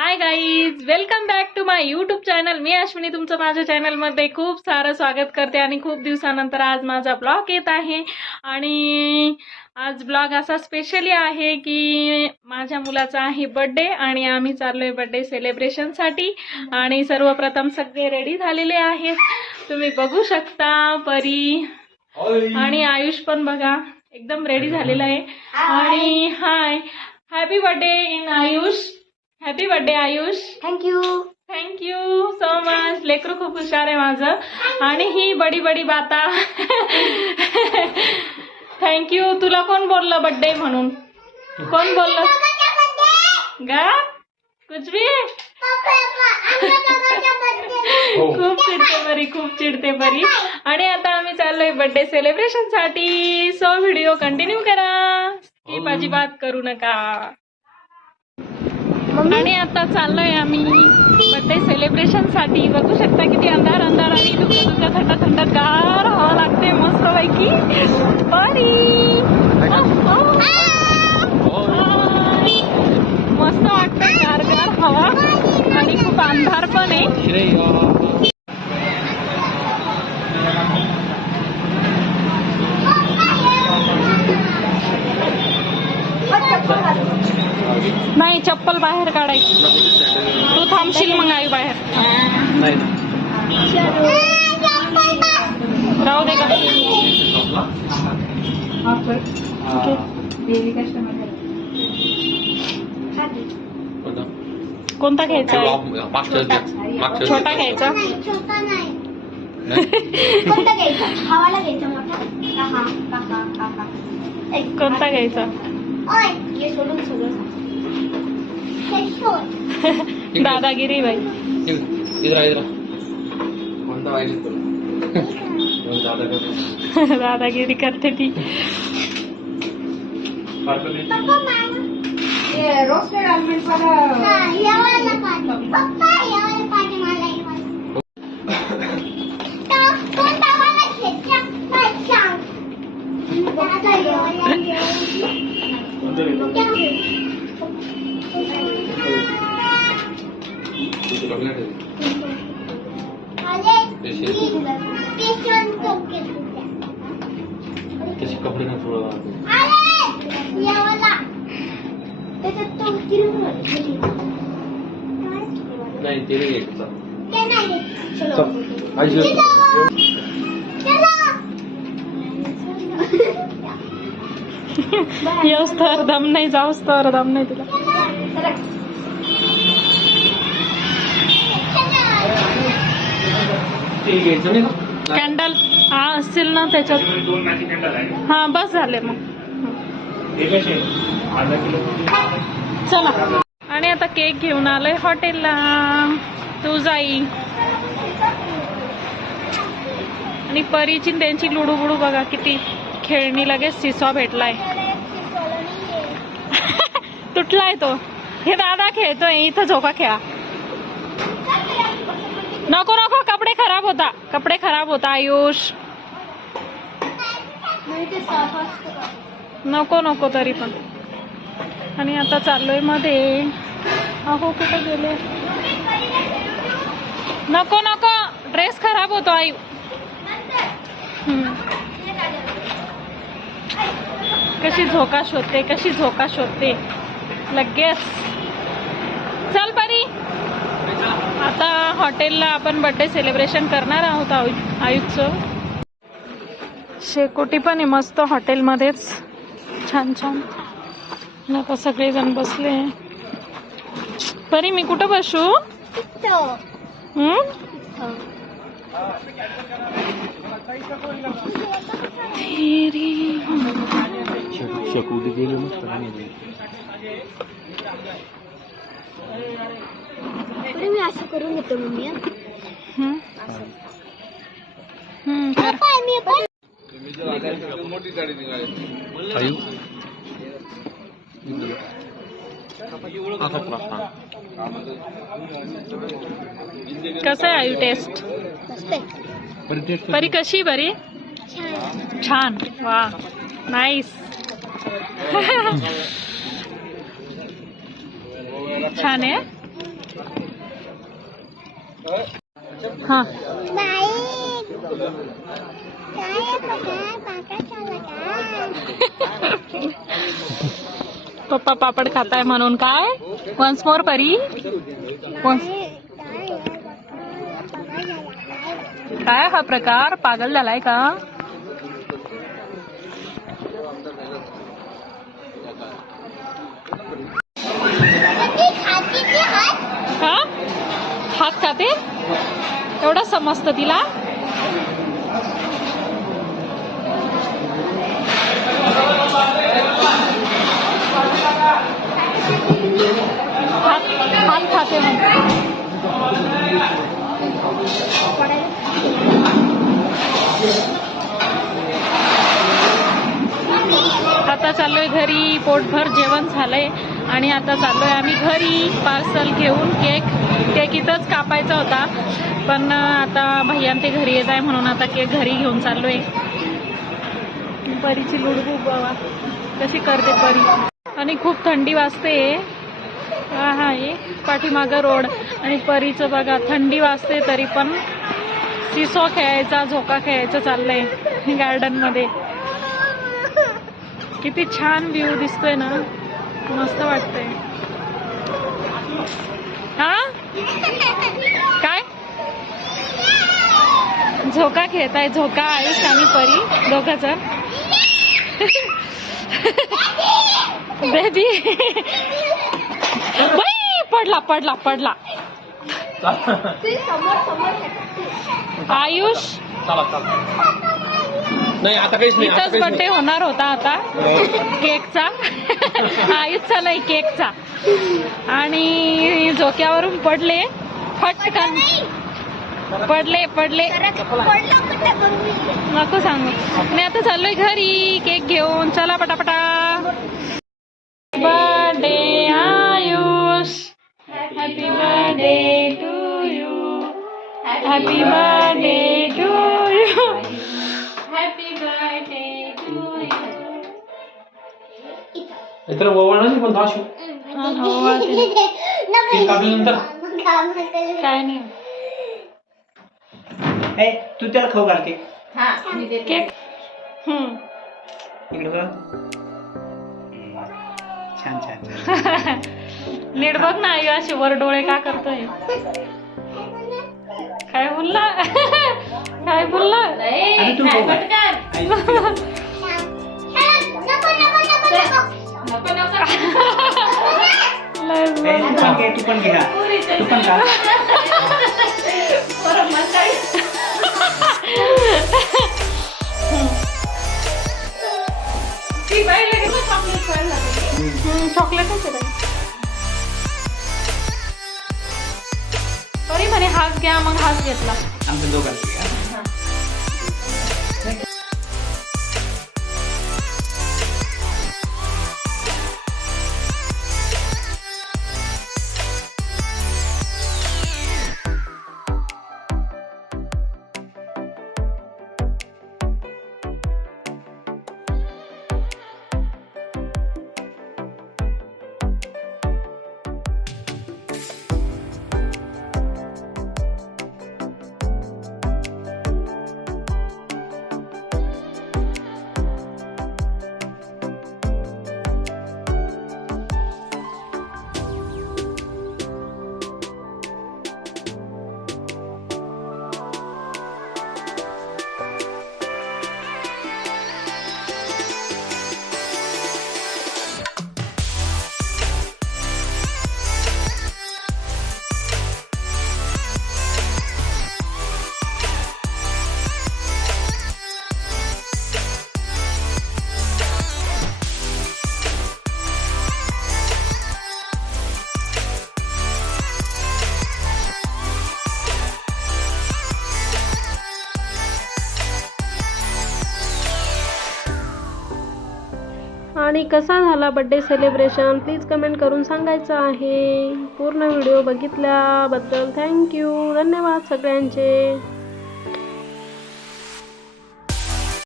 Hi guys welcome back to my YouTube channel मी अश्विनी तुमचं माझ्या चॅनलमध्ये खूप सारं स्वागत करते आणि खूप दिवसानंतर आज माझा ब्लॉग येत आहे. आणि आज ब्लॉग असा स्पेशली आहे की माझ्या मुलाचा आहे बड्डे आणि आम्ही चाललोय बड्डे सेलिब्रेशनसाठी आणि सर्वप्रथम सगळे रेडी झालेले आहेत. तुम्ही बघू शकता परी. आणि आयुष पण बघा एकदम रेडी झालेला आहे. आणि hi happy birthday in Ayush happy birthday Ayush thank you thank you so much लेकरू खूप हुशार आहे माझं. आणि ही बडी बडी बाता. थँक्यू तुला कोण बोललं बर्थडे म्हणून? कोण बोललं? गा? कुछ भी खूप चिडते बरी खूप चिडते बरी आणि आता आम्ही चाललोय बर्थडे सेलिब्रेशनसाठी. सो व्हिडिओ कंटिन्यू करा. स्किप अजिबात करू नका. आणि आता चाललोय आम्ही बर्थडे सेलिब्रेशनसाठी. बघू शकता किती अंधार अंधार आणि दुःख दुःख थंड थंड गार हवा लागते मस्त पैकी मस्त वाटतं गार गार हवा. आणि खूप अंधार पण आहे. राहू दे का कोणता घ्यायचा आहे मागच्या मागच्या छोटा घ्यायचा छोटा नाही कोणता घ्यायचा हवाला घ्यायचा मोठा का हा का हा का हा एक कोणता घ्यायचा ओय हे सोडून सगळं सांग. हे सोड दादागिरी बाई इधर इधर दादागिरी करते ती रोस्टेड आलमंड नाही ते नाही. घ्यायचं येऊस तर दम नाही जाऊस तर दम नाही तुला. कॅन्डल हा असतील ना त्याच्यात. हा बस झाले मग. चला. आणि आता केक घेऊन आलोय हॉटेलला. तू जाई. आणि परीची त्यांची लुडूबुडू बघा किती खेळणी लगेच सिसॉ भेटलाय. तुटलाय तो. हे दादा खेळतोय इथं झोका खेळा. नको नको कपडे खराब होता. कपडे खराब होता आयुष. नको नको तरी पण. आणि आता चाललोयमध्ये. अहो कुठे गेले? नको नको. ड्रेस खराब होतो आई. कशी झोका शोधते कशी झोका शोधते. लगेच. चल परी. आता हॉटेलला आपण बर्थडे सेलिब्रेशन करणार आहोत आयु- आयुषचं शेकोटी पण आहे मस्त हॉटेलमध्येच. छान छान. आणि आता सगळेजण बसले. परी मी कुठं बसू हम्म? गेले मस्त मी असं करून घेतो मम्मी हम्म? हम्म, कर. कसं आहे आयु टेस्ट परी कशी बरी? छान वा. नाईस छान आहे? हा. पप्पा पापड खाताय म्हणून काय? वन्स मोर परी. काय हा प्रकार? पागल झालाय का? हा? हात खाते? एवढं समजतं तिला? खाते आता चाललोय घरी पोटभर जेवण झालंय आणि आता चाललोय आम्ही घरी पार्सल घेऊन केक केक इथंच कापायचा होता पण आता भैया ते घरी येत आहे म्हणून आता केक घरी घेऊन चाललोय. परीची लुडबू बाबा. कशी करते परी? आणि खूप थंडी वाजते हा हा हे पाठीमागं रोड आणि परीचं बघा. थंडी वाजते तरी पण. सिसो खेळायचा झोका खेळायचं चाललंय गार्डनमध्ये किती छान व्ह्यू दिसतोय ना. मस्त वाटतंय. हा? काय? झोका खेळताय झोका आयुष आणि परी. दोघं जण. बेबी बाई, पडला पडला पडला. आयुष चला चला. नाही आता काहीच नाही आता इथंच काहीच बर्थडे होणार होता आता. केकचा. आयुषचा नाही केकचा. आणि झोक्यावरून पडले. फटकन. पडले पडले. नको सांगू. मी आता चाललोय घरी. केक घेऊन. चला पटापटा. Happy birthday to you happy birthday to you इतर ओवाळणार नाही पण दाशू. केक कापल्यानंतर काय नाही. ए तू त्याला खाऊ घालते केक. हम्म. इकडे बघ. छान छान. नीट बघ ना आई अशी वर डोळे का करतोय. काय बोलला काय बोलला आणि तू खाऊ घाल. आई, लय ए, तू पण घे तू पण घे हा. तू पण खा चॉकलेटच आहे तरी म्हणे हाच घ्या मग हाच घेतला. आमच्या दोघांचा. आणि कसा झाला बड्डे सेलिब्रेशन प्लीज कमेंट करून सांगायचं आहे. पूर्ण व्हिडिओ बघितल्याबद्दल थँक्यू धन्यवाद सगळ्यांचे.